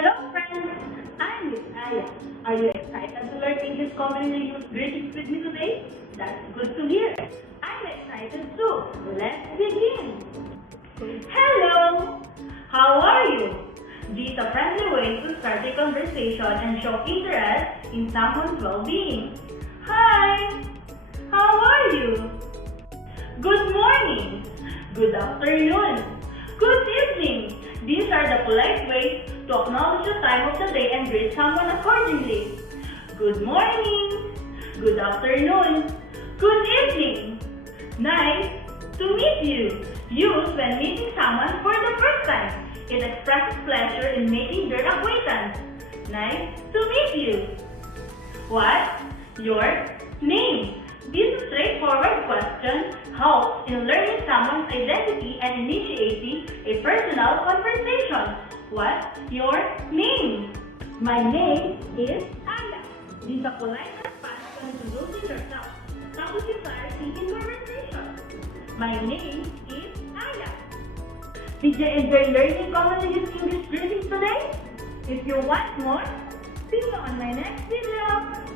Hello friends, I'm Miss Aya. Are you excited to learn English commonly used greetings with me today? That's good to hear. I'm excited too. Let's begin. Hello! How are you? This is a friendly way to start a conversation and show interest in someone's well-being. Hi! How are you? Good morning! Good afternoon! Good evening! These are the polite ways to acknowledge the time of the day and greet someone accordingly. Good morning! Good afternoon! Good evening! Nice to meet you! Used when meeting someone for the first time. It expresses pleasure in making their acquaintance. Nice to meet you! What's your name? This straightforward question helps in learning someone's identity and initiating a personal conversation. What's your name? My name is Aya. This is a polite response to introducing yourself. Tapos you start in conversation. My name is Aya. Did you enjoy learning commonly used English greetings today? If you want more, see you on my next video.